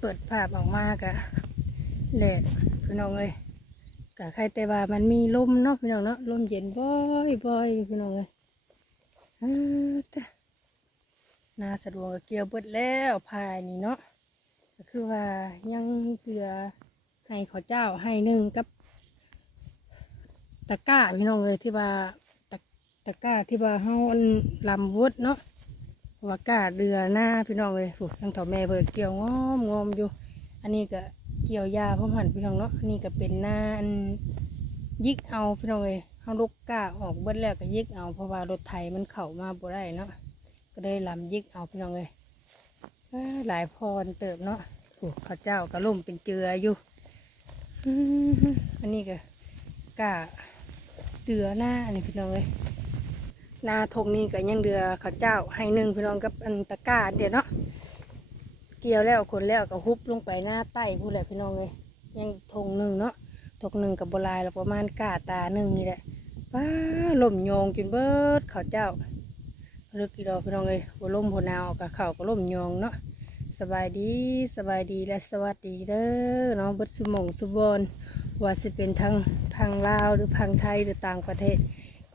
เปิดภาพออกมากะแดดพี่น้องเลยกะใครแต่ว่ามันมีลมเนาะพี่น้องเนาะลมเย็นบ่อยบ่อยพี่น้องเลยอ้าวจ้ะน่าสะดวกก็เกี่ยวเบิดแล้วภายนี่เนาะก็คือว่ายังเหลือให้ขอเจ้าให้หนึ่งกับตะก้าพี่น้องเลยที่ว่าตะตะก้าที่ว่าเฮาอันลำวุดเนาะ ว่ากาเดือหน้าพี่น้องเลยผูกทั้งเถ่าแม่เบิดเกี่ยวงอมงอมอยู่ อันนี้ก็เกี่ยวยาพร้อหันพี่น้องเนาะอันนี้ก็เป็นหน้าอันยิกเอาพี่น้องเลยเฮาลูกกาออกเบิดแล้วก็ยิกเอาเพราะว่ารถไถมันเข้ามาบ่ได้เนาะก็ได้ลำยิกเอาพี่น้องเลยหลายพรเติบเนาะโอ้ข้าเจ้าก็ล่มเป็นเจืออยู่อันนี้ก็กาเดือหน้าอันนี้พี่น้องเลย น้าทงนี่ก็ยังเดือข้าวเจ้าให้หนึ่งพี่น้องกับอันตะกร้าเดี๋ยวเนาะเกี่ยวแล้วคนแล้วก็ฮุบลงไปหน้าใต้พูดแหละพี่น้องเลยยังทงหนึ่งเนาะทงหนึ่งกับบลายแล้วประมาณกาตาหนึ่งนี่แหละป้าลมโยงจนเบิดข้าวเจ้าเลือกกี่ดอกพี่น้องเลยหัวลมหัวหนาวกับเข้าก็ลมโยงเนาะสบายดีสบายดีและสวัสดีเด้อนาะเบิดสุหมงสุบอนว่าสิเป็นทางทางลาวหรือทางไทยหรือต่างประเทศ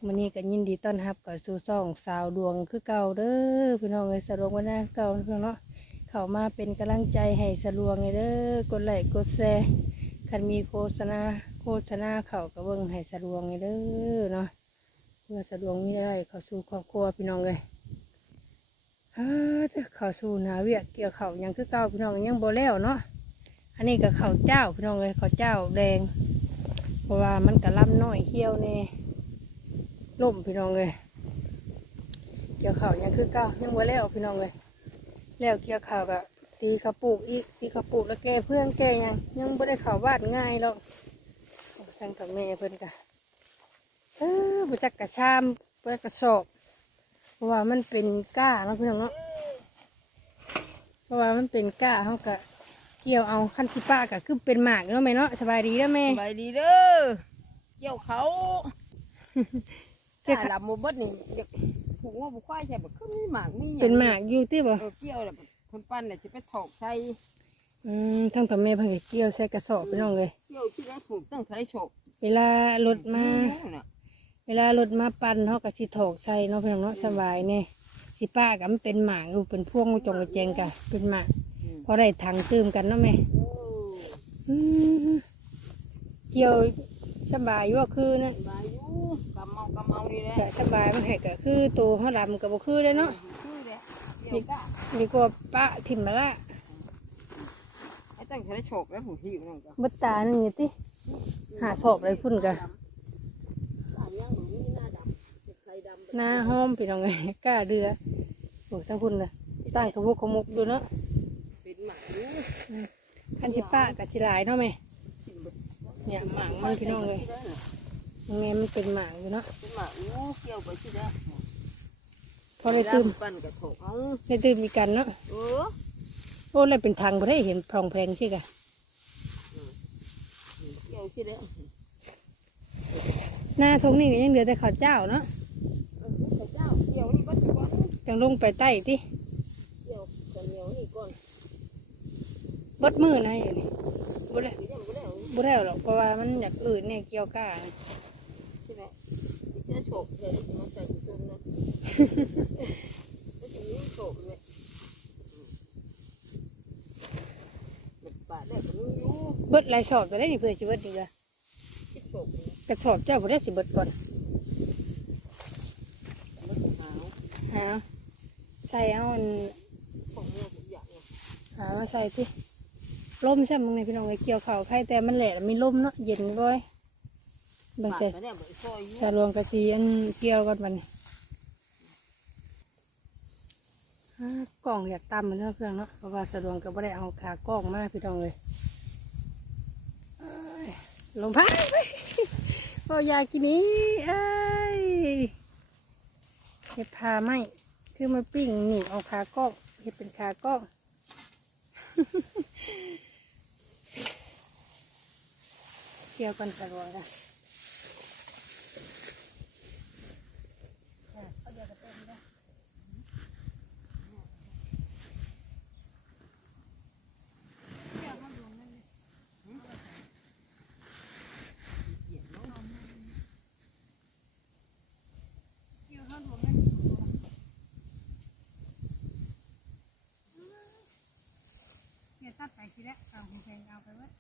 มันนี้ก็ยินดีต้อนรับกับสู่ซ่องสาวดวงคือเก่าเด้อพี่น้องเลยสะดวกวันหน้าเก่าพี่น้องเนาะเข้ามาเป็นกำลังใจให้สะดวงเลยเด้อกดไลค์กดแชร์คันมีโฆษณาโฆษณาเข้ากับเบิ่งให้สะดวงเลยเด้อเนาะเพื่อสะดวงมีได้เข้าสู่ครอบครัวพี่น้องเลยฮ่าจะเข้าสู่หนาเวียกเกี่ยวเข่ายังคือเก่าพี่น้องยังโบแล้วเนาะอันนี้ก็ข้าวเจ้าพี่น้องเลยข้าวเจ้าแดงเพราะว่ามันกระลำน้อยเขี้ยวแน่ ล่มพี่น้องเลยเกี่ยวข้าวยังคือเก้ายังบ่แล้วพี่น้องเลยแล้วเกี่ยวข้าวก็ตีข้าวปลูกอีกตีข้าวปลูกแล้วแกเพื่อนแกยังยังบ่ได้ข้าววาดง่ายหรอกทางกับแม่เพิ่อนกะเออบ่จักกระชามเปิดกระสอบเพราะว่ามันเป็นก้าเนาะพี่น้องเนาะเพราะว่ามันเป็นก้าเขากะเกี่ยวเอาขั้นสิป้าก็คือเป็นหมากเนาะแม่เนาะสบายดีแล้วแม่สบายดีเด้อเกี่ยวเขา เกี่ยวถ้าเขาลำโมบดนี่อยากผูกว่าบุควายใช่แบบคือมีหมากมีหยังเป็นหมากอยู่ที่บ่เออเกี่ยวแบบคนปั้นเนี่ยจะไปถอกใส่อืมทั้งกับแม่เพิ่งก็เกี่ยวใส่กระสอบไปน้องเลย เกี่ยวที่ได้ผูกตั้งทะเลโฉกเวลารถมา อยู่น่ะเวลารถมาปั่นเขาก็สิถอกใส่เนาะพี่น้องเนาะสบายเนี่ยสิป้าก็มันเป็นหมากอยู่เป็นพวงจงกระเจงกะเป็นหมากอืมพอได้ถังตื้มกันเนาะแม่โอ้อืมเกี่ยวสบายอยู่ว่าคือนะสบายอยู่กำเมากำเมานี่แหละแต่สบายมันให้ก็คือตัวเขาดำกับบ่คือเลยเนาะคือแหละเกี่ยวก้าดีกว่าป้าถิ่มมาละไอ้ตั้งทะเลโฉกแล้วผูกที่อยู่นั่นก็บัดตาหนึ่งอยู่ติหาศอกเลยพุ่นกะหลานย่างหนูนี่หน้าดำเจ็บใครดำหน้าห้อมพี่น้องไงกล้าเดือโอ้ทั้งพุ่นเลยตั้งขบุกขมุกดูเนาะเป็นหมากอยู่คันสิป้ากับสิหลายเนาะแม่กินเบิดเนี่ยหมางมันพี่น้องเลย ยังไงมันเป็นหมางอยู่เนาะเป็นหมากอยู่เกี่ยวไปสิเด้อพอได้ตื่มปั้นกระโถกเอาได้ตื่มอีกกันเนาะเออโอ้เลยเป็นทางบ่ได้เห็นพรองแพงสิกะเกี่ยวที่เด้อหน้าทงนี่ก็ยังเหลือแต่ข้าวเจ้าเนาะเออพระเจ้าเกี่ยวนี่ก็จะก่อนจังลงไปใต้ติเกี่ยวกันเหนียวนี่ก่อนบดมือนะอยู่นี่บ่ได้หรือยังไม่ได้เอาบ่ได้หรอกเพราะว่ามันอยากอืดเนี่ยเกี่ยวก้าใช่ไหมที่ จะโฉบเลยที่มาใส่ถุงนะก็จะมีโฉบเลยมันปาดได้ก็มีอยู่เบิดหลายสอบจะได้นี่เพื่อสิเบิดนี่ละที่โฉบเลยกระสอบเจ้าบ่ได้สิเบิดก่อนมันขาวหาใส่เอาอันของเนี่ยทุกอย่างเนี่ยหามาใส่สิล่มใช่ไหมไงพี่น้องไอ้เกี่ยวเข่าวใครแต่มันแหละมีล่มเนาะเย็นบ่อย เบางปาดใส่ไปเนี่ยแบบซอยอยู่สารวงกระชีอันเกี่ยวกันมันอ่ากล่องอยากตำเหมือนเดิมเพื่อนเนาะเพราะว่าสะดวงก็ไม่ได้เอาขากล้องมาพี่น้องเลยเอ้ยลมพัดไปพอยากินนี้เอ้ยเห็ดพาไหมคือมาปิ้งหนีบเอาขากล้องเห็ดเป็นขากล้องเกี่ยวกันสะดวกน ตัดไปทีแล้วเอาหุ่นแขงเอาไปเว้ย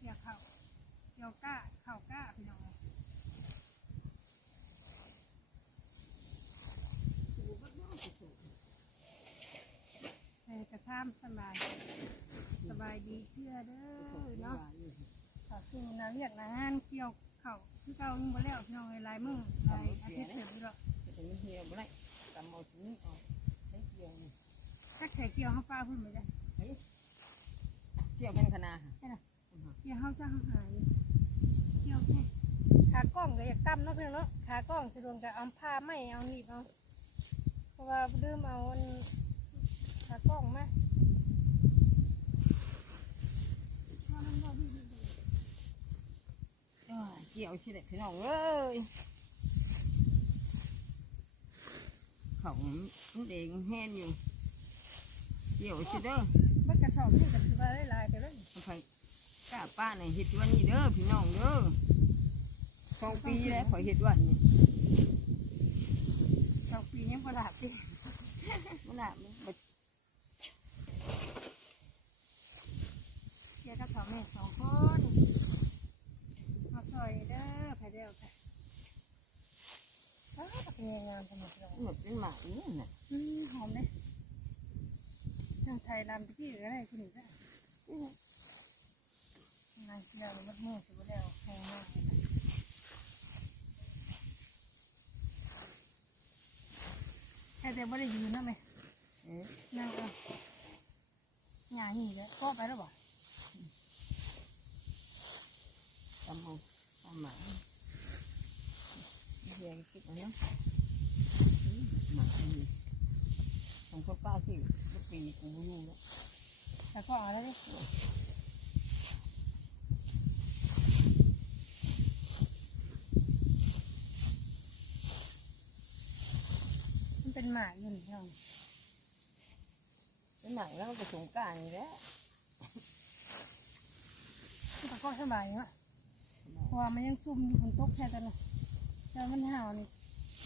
เดี๋ยวเข่าเดี๋ยวก้าเข่าก้าพี่น้อง สบาย สบายดีเชื่อเด้อเนาะขอสู้นาเรียกนางานเกี่ยวเข่าคือเก่ายังบ่แล้วพี่น้องเลยหลายมื้อหลายอาทิตย์เสร็จแล้วจะเป็นเหี่ยวบ่ได้ตำเอาชิ้นออกได้เกี่ยวนี่ถ้าแขกเกี่ยวเฮาฟ้าพุ่นบ่จ้ะเฮ้เกี่ยวเป็นคณะค่ะเกี่ยวเฮาจะหายเกี่ยวแค่ขากล้องก็อยากตั้มเนาะพี่น้องเนาะขากล้องสิรวมกับเอาผ้าไหมเอาหนีบเอาเพราะว่าลืมเอาขากล้องมา อ้าย เกี่ยวชิเด็ดพี่น้องเอ้ยเขามันเด้งแห้งอยู่เกี่ยวชิเด้อมันกระสอบนี่ก็ถือว่าได้หลายแต่ละเอาไปกล้าป้าในเฮ็ดวันนี้เด้อพี่น้องเด้อสองปีแล้วขอยเฮ็ดวันนี้สองปียังประหลาดสิ มันน่ะมันบ่ เกี่ยวกับสองแม่สองคนมาซอยเด้อไผเดียวค่ะอ้าวเป็นยังงามจังเลย หมดเป็นหมาอีนี่น่ะอืมหอมเลยทางไทยลำไปที่อื่นก็ได้คุณหนึ่งก็นางเกี่ยวมัดมือสิบ่แล้วแห้งมากเลยแค่แต่ไม่ได้ยืนนะแม่เอ๊ะนั่งเอาหยาหีเลยก็ไปแล้วบ่ตำเอาตำหมาเฮียคิดเอาเนาะอืมหมาอันนี้ของคน ป้าที่ลูกปีกูบ่อยู่แล้วแต่ก็เอาแล้วดิมันเป็นหมาอยู่นี่น้องเป็นหมาแล้วก็สงกรารนี่แหละแต่ก็สบายเนาะเพราะว่ามันยังซุ่มอยู่บนต๊ะแค่กันเนาะแต่มันห่าวนี่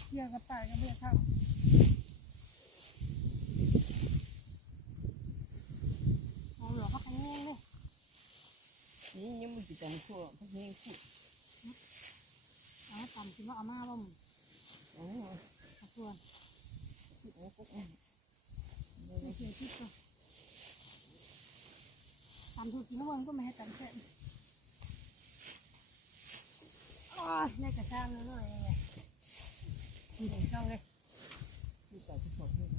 เกี่ยวกับปากกับเบี้ยเข้า หอเหรอพักกันแห้งเลยนี่ยังมันจะต้องคั่วพวกนี้คั่วเอามาตำสิว่าเอามาบ่มโอ้เอาส่วนคิดเอาพวกนี้ไม่เสียที่ตัวตำถูกกินแล้วมันก็ไม่ให้ตำเสร็จโอ้ยได้กระชางแล้วหน่อยยังไงนี่เด็กช่องเลยที่ใส่ที่สดนี่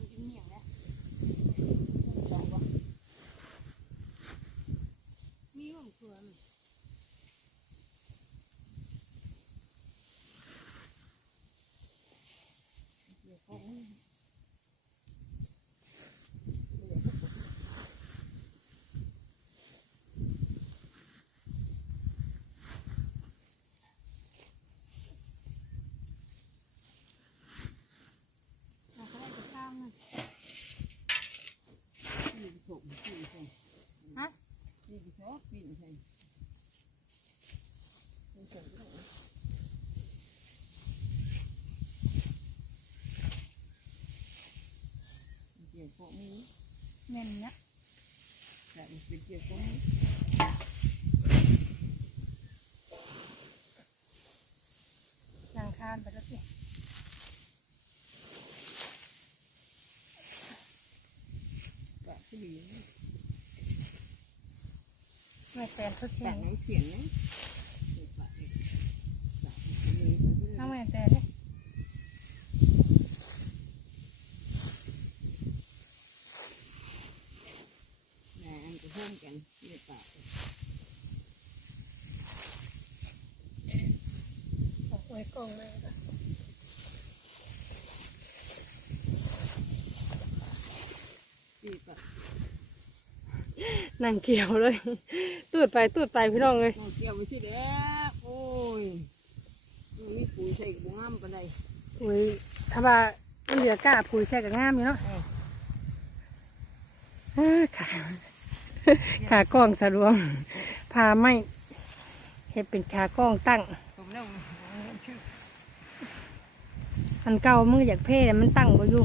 ำกินเหนียวนะ ลองว่า มีหม่อมครัวมั้ย เดี๋ยวพวกนี้ เราก็ได้กระช่างนะ ที่ถูกที่ใช่ ฮะ ที่ชอบปีนใช่ที่ใช่เกี่ยวพวกนี้ เม่นนะแต่มันเป็นเกี่ยวพวกนี้นางคานไปแล้วสิก็ที่ดีแม่แตนทุกทีแต่น้องเขียนนะน้องแม่แตนเนี่ย แม่อันจะเพิ่มกันเรียกปาก โอ้ยกล่องเลยตีปากนางเกี่ยวเลย ตูดไปตูดไปพี่น้องเลยเกี่ยวไปสิเด้โอ้ยมีปุ๋ยใส่บุ้งอ้ำปานใดโอ้ยถ้าว่ามันเหลือกล้าผูยแช่กับงามอยู่เนาะเอออ้าขาขากล้องสะดวงพาไม่เห็ดเป็นขากล้องตั้ง ผมเล่าชื่ อันเก่ามันอยากเพ่แต่มันตั้งบ่อยู่